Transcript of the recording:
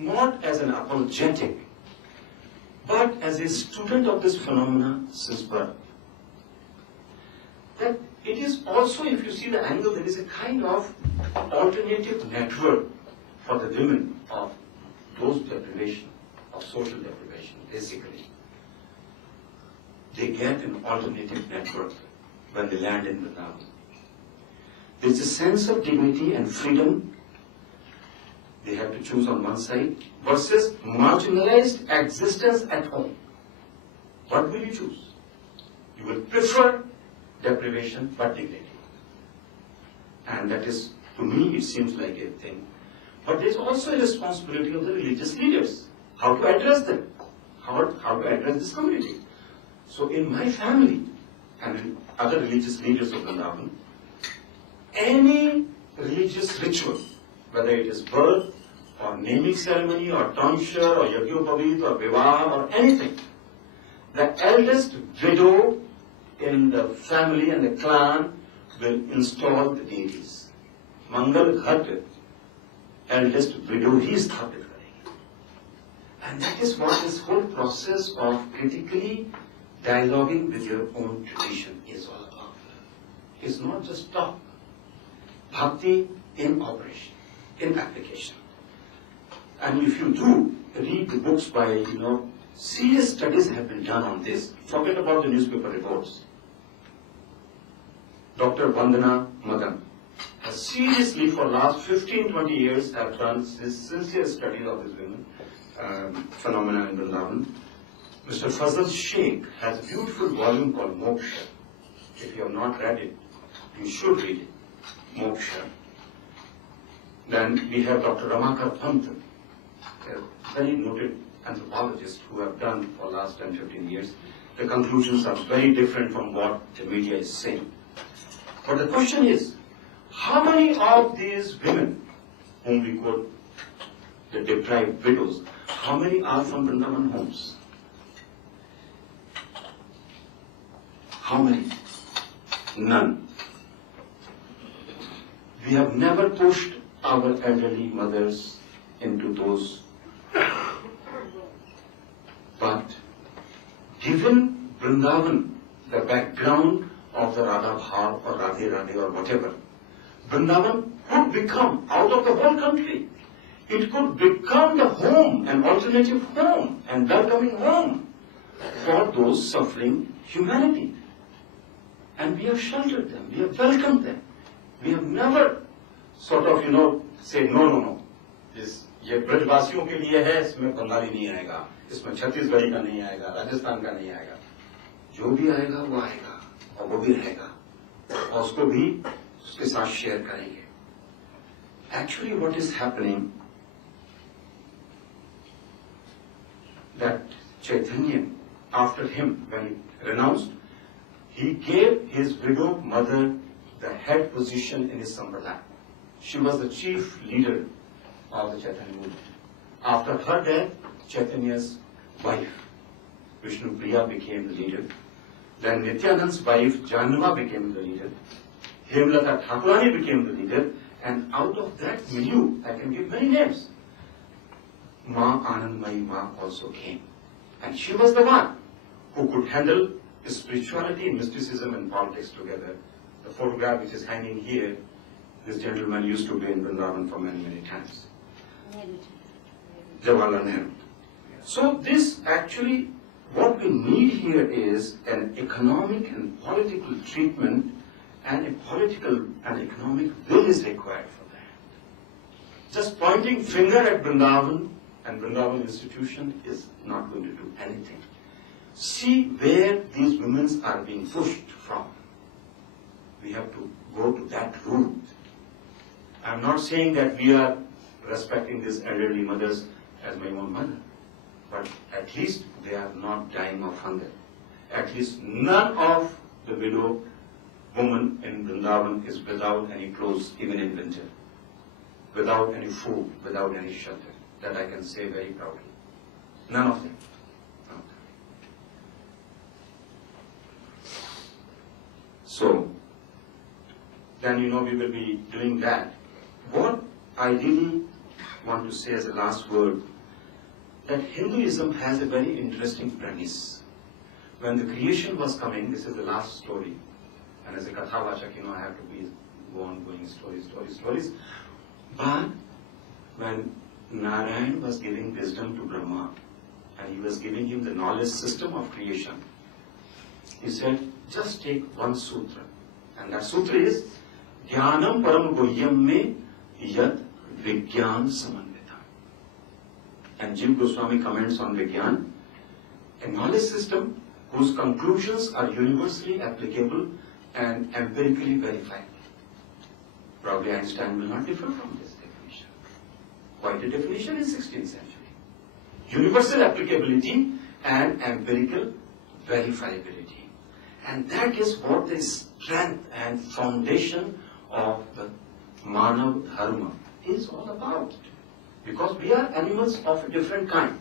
not as an apologetic, but as a student of this phenomena since birth. That it is also, if you see the angle, there is a kind of alternative network for the women of those deprivation, of social deprivation, basically. They get an alternative network when they land in Vrindavan. There is a sense of dignity and freedom they have to choose on one side versus marginalized existence at home. What will you choose? You will prefer deprivation but dignity. And that is, to me, it seems like a thing. But there is also a responsibility of the religious leaders. How to address them? How to address this community? So in my family and in other religious leaders of Vrindavan, any religious ritual, whether it is birth or naming ceremony or tonsure or yajnopavit or vivah or anything, the eldest widow in the family and the clan will install the deities. Mangal Ghat, eldest widow, he स्थापित करेंगे. And that is what this whole process of critically dialoguing with your own tradition is all about. It's not just talk. Bhakti in operation, in application. And if you do read the books by, serious studies have been done on this. Forget about the newspaper reports. Dr. Vandana Madan has seriously for last 15-20 years have done this sincere study of this women phenomena in Vrindavan. Mr. Fazal Sheikh has a beautiful volume called Moksha. If you have not read it, you should read it. Moksha. Then we have Dr. Ramakar Pant, a very noted anthropologist who have done for the last 10-15 years. The conclusions are very different from what the media is saying. But the question is, how many of these women, whom we call the deprived widows, how many are from Vrindavan homes? How many? None. We have never pushed our elderly mothers into those. But given Vrindavan, the background of the Radha Bhav or Radhe Radhe or whatever, Vrindavan could become, out of the whole country, it could become the home, an alternative home, and welcoming home for those suffering humanity. And we have sheltered them, we have welcomed them. We have never sort of, said, no. ये ब्रजवासियों के लिए है, इसमें बंगाली नहीं आएगा, इसमें छत्तीसगढ़ी का नहीं आएगा, राजस्थान का नहीं आएगा. जो भी आएगा वो आएगा और वो भी रहेगा और उसको भी उसके साथ शेयर करेंगे. Actually, what is happening that Chaitanya, after him, when he renounced, he gave his widow mother the head position in his sampradaya. She was the chief leader of the Chaitanya movement. After her death, Chaitanya's wife, Vishnu Priya, became the leader. Then Nityananda's wife, Janma, became the leader. Hemlata Thakurani became the leader. And out of that milieu, I can give many names. Ma Anandmayi Ma also came. And she was the one who could handle spirituality, mysticism and politics together. The photograph which is hanging here, this gentleman used to be in Vrindavan for many, many times. Jawaharlal Nehru. So this actually, what we need here is an economic and political treatment, and a political and economic will is required for that. Just pointing finger at Vrindavan and Vrindavan institution is not going to do anything. See where these women are being pushed from. We have to go to that route. I'm not saying that we are respecting these elderly mothers as my own mother, but at least they are not dying of hunger. At least none of the widow woman in Vrindavan is without any clothes, even in winter, without any food, without any shelter. That I can say very proudly. None of them. So, then we will be doing that. What ideally want to say as a last word that Hinduism has a very interesting premise. When the creation was coming, this is the last story, and as a Kathavachak, I have to go on going stories. But when Narayan was giving wisdom to Brahma, and he was giving him the knowledge system of creation, he said, just take one sutra, and that sutra is Jnanam Param Guhyam Me Yat Vigyan Samanvita. And Jim Goswami comments on Vigyan, a knowledge system whose conclusions are universally applicable and empirically verifiable. Probably Einstein will not differ from this definition. Quite a definition in 16th century. Universal applicability and empirical verifiability. And that is what the strength and foundation of the Manav Dharma is all about. Because we are animals of a different kind.